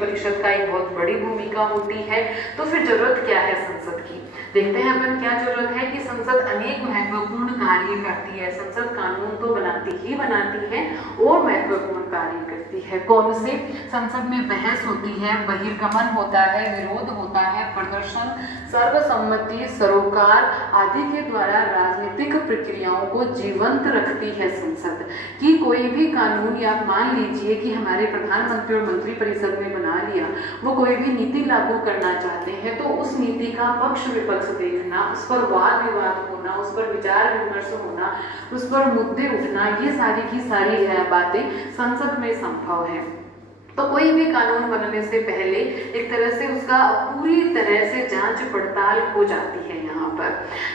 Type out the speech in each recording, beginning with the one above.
परिषद का एक बहुत बड़ी भूमिका होती है। तो फिर जरूरत क्या है संसद की? देखते हैं अपन क्या जरूरत है कि संसद अनेक महत्वपूर्ण कार्य करती है। संसद कानून तो बनाती है और महत्वपूर्ण कार्य करती है। कौन से? संसद में बहस होती है, बहिर्गमन होता है, विरोध होता है, प्रदर्शन, सर्वसम्मति, सरोकार आदि के द्वारा राजनीतिक प्रक्रियाओं को जीवंत रखती है संसद। कि कोई भी कानून, या मान लीजिए कि हमारे प्रधानमंत्री और मंत्रिपरिषद ने बना लिया, वो कोई भी नीति लागू करना चाहते हैं, तो उस नीति का पक्ष विपक्ष देखना, उस पर वाद विवाद होना, उस पर विचार विमर्श होना, उस पर मुद्दे उठना, ये सारी की सारी बातें संसद में संभव है। तो कोई भी कानून बनने से पहले एक तरह से उसका पूरी तरह से जांच पड़ताल हो जाती है। यहाँ पर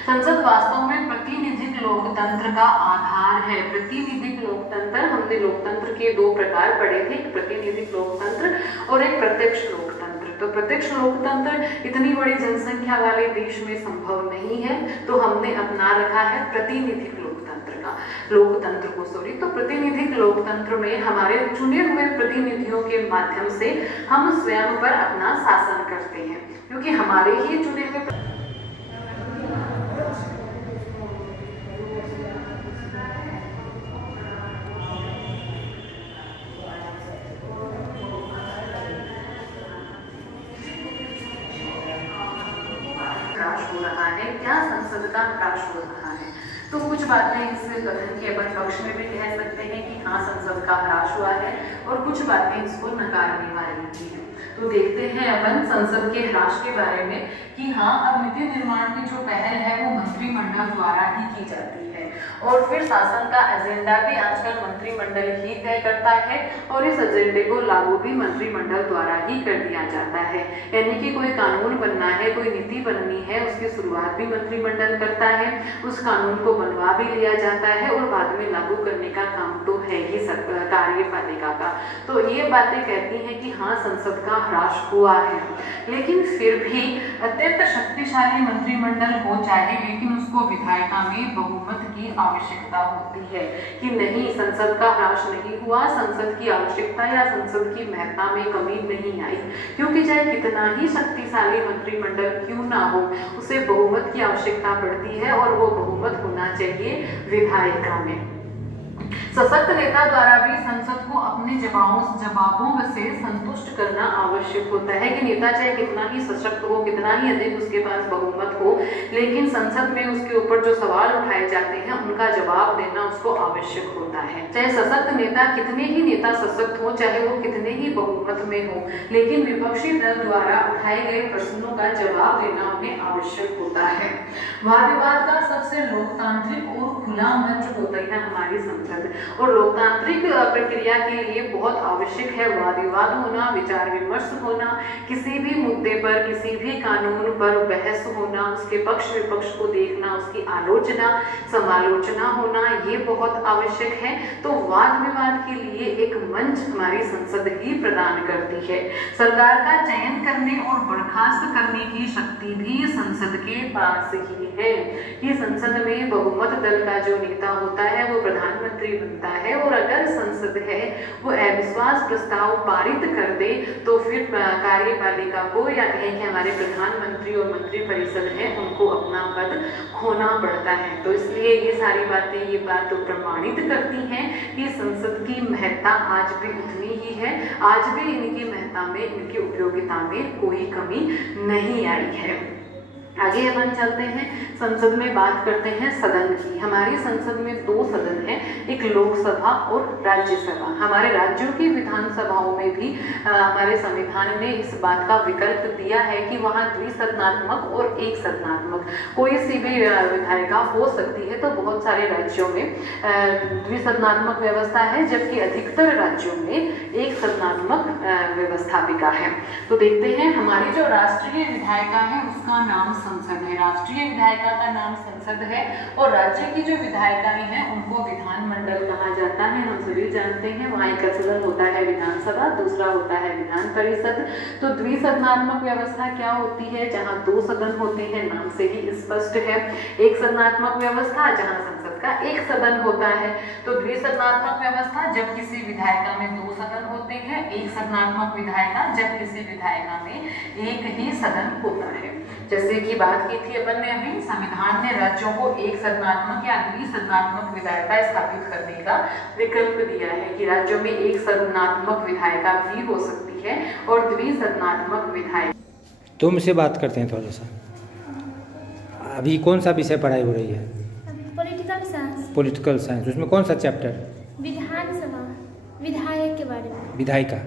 संसद वास्तव में प्रतिनिधिक लोकतंत्र का आधार है। प्रतिनिधिक लोकतंत्र, हमने लोकतंत्र के दो प्रकार पढ़े थे, एक प्रतिनिधिक लोकतंत्र और एक प्रत्यक्ष लोकतंत्र। तो प्रत्यक्ष लोकतंत्र इतनी बड़ी जनसंख्या वाले देश में संभव नहीं है, तो हमने अपना रखा है प्रतिनिधिक लोकतंत्र को तो प्रतिनिधिक लोकतंत्र में हमारे चुने हुए प्रतिनिधियों के माध्यम से हम स्वयं पर अपना शासन करते हैं, क्योंकि हमारे ही चुने हुए हो रहा है। क्या संसद का ह्रास हो रहा है? तो कुछ बातें इस कथन के अपन पक्ष में भी कह सकते हैं कि हाँ संसद का ह्रास हुआ है, और कुछ बातें इसको नकारने वाली भी हैं। तो देखते हैं अपन संसद के ह्रास के बारे में कि हाँ अब नीति निर्माण की जो पहल है वो मंत्रिमंडल द्वारा ही की जाती है, और फिर शासन का एजेंडा भी आजकल मंत्रिमंडल ही तय करता है, और इस एजेंडे को लागू भी मंत्रिमंडल द्वारा ही कर दिया जाता है। यानी कि कोई कानून बनना है, कोई नीति बननी है, उसकी शुरुआत भी मंत्रिमंडल करता है, उस कानून को बनवा भी लिया जाता है, और बाद में लागू करने का काम तो है ही कार्यपालिका का। तो ये बातें कहती हैं कि हाँ संसद का ह्रास हुआ है, लेकिन फिर भी अत्यंत शक्तिशाली मंत्रिमंडल हो चाहे, लेकिन उसको विधायिका में बहुमत की आवश्यकता होती है। कि नहीं, संसद का ह्रास नहीं हुआ, संसद की आवश्यकता या संसद की महत्ता में कमी नहीं आई, क्योंकि चाहे कितना ही शक्तिशाली मंत्रिमंडल क्यों ना हो, उसे बहुमत की आवश्यकता पड़ती है, और वो बहुमत होना चाहिए विधायिका में। सशक्त नेता द्वारा भी संसद को अपने जवाबों से संतुष्ट करना आवश्यक होता है। कि नेता चाहे कितना ही सशक्त हो, कितना ही अधिक उसके पास बहुमत हो, लेकिन संसद में उसके ऊपर जो सवाल उठाए जाते हैं उनका जवाब देना उसको आवश्यक होता है। चाहे सशक्त नेता, कितने ही नेता सशक्त हो, चाहे वो कितने ही बहुमत में हो, लेकिन विपक्षी दल द्वारा उठाए गए प्रश्नों का जवाब देना उन्हें आवश्यक होता है। वाद विवाद का सबसे लोकतांत्रिक और खुला मंच होता है हमारी संसद, और लोकतांत्रिक प्रक्रिया के लिए बहुत आवश्यक है वाद विवाद होना, विचार विमर्श होना, किसी भी मुद्दे पर, किसी भी कानून पर बहस होना, उसके पक्ष विपक्ष को देखना, उसकी आलोचना समालोचना होना, ये बहुत आवश्यक है। तो वाद विवाद के लिए एक मंच हमारी संसद ही प्रदान करती है। सरकार का चयन करने और बर्खास्त करने की शक्ति भी संसद के पास ही है। कि संसद में बहुमत दल का जो नेता होता है वो प्रधानमंत्री बनता है, और अगर संसद है वो अविश्वास प्रस्ताव पारित कर दे, तो फिर कार्यपालिका को, या कहें कि हमारे प्रधानमंत्री और मंत्रिपरिषद है, उनको अपना पद खोना पड़ता है। तो इसलिए ये सारी बातें ये बात तो प्रमाणित करती हैं कि संसद की महत्ता आज भी उतनी ही है, आज भी इनकी महत्ता में, इनकी उपयोगिता में कोई कमी नहीं आई है। आगे अपन चलते हैं, संसद में बात करते हैं सदन की। हमारी संसद में दो सदन हैं, एक लोकसभा और राज्यसभा। हमारे राज्यों की विधानसभाओं में भी हमारे संविधान ने इस बात का विकल्प दिया है कि वहाँ द्विसदनात्मक और एक सदनात्मक कोई सी भी विधायिका हो सकती है। तो बहुत सारे राज्यों में द्विसदनात्मक व्यवस्था है, जबकि अधिकतर राज्यों में एक सदनात्मक व्यवस्था भी है। तो देखते हैं, हमारी जो राष्ट्रीय विधायिका है उसका नाम संसद है, राष्ट्रीय विधायिका का नाम संसद है, और राज्य की जो विधायिकाएं हैं उनको विधानमंडल कहा जाता है। हम सभी जानते हैं वहाँ एक सदन होता है विधानसभा, दूसरा होता है विधान परिषद। तो द्विसदनात्मक व्यवस्था क्या होती है? जहाँ दो सदन होते हैं, नाम से ही स्पष्ट है। एक सदनात्मक व्यवस्था जहाँ संसद का एक सदन होता है। तो द्विसदनात्मक व्यवस्था जब किसी विधायिका में 2 सदन होते हैं, एक सदनात्मक विधायिका जब किसी विधायिका में एक ही सदन होता है। जैसे कि बात की थी अपन ने अभी, संविधान ने राज्यों को एक सदनात्मक या द्विसदनात्मक विधायिका स्थापित करने का विकल्प दिया है कि राज्यों में एक सदनात्मक विधायिका भी हो सकती है और द्विसदनात्मक विधायिका। तुमसे बात करते हैं थोड़ा सा। अभी कौन सा विषय पढ़ाई हो रही है? Political science. पॉलिटिकल साइंस, उसमें कौन सा चैप्टर? विधानसभा, विधायक के बारे में। विधायिका।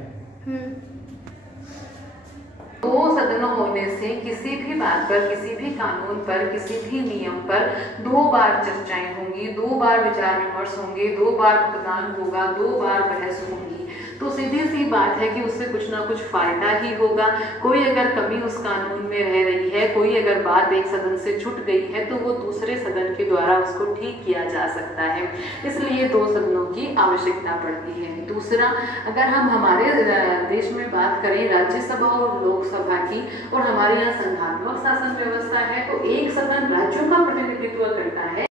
2 सदनों होने से किसी भी बात पर, किसी भी कानून पर, किसी भी नियम पर 2 बार चर्चाएं होंगी, 2 बार विचार विमर्श होंगे, 2 बार मतदान होगा, 2 बार बहस होंगी। तो सीधी सी बात है कि उससे कुछ ना कुछ फायदा ही होगा। कोई अगर कमी उस कानून में रह रही है, कोई अगर बात एक सदन से छूट गई है, तो वो दूसरे सदन के द्वारा उसको ठीक किया जा सकता है। इसलिए 2 सदनों की आवश्यकता पड़ती है। दूसरा, अगर हम हमारे देश में बात करें राज्यसभा और लोकसभा की, और हमारे यहाँ संघात्मक शासन व्यवस्था है, तो एक सदन राज्यों का प्रतिनिधित्व करता है।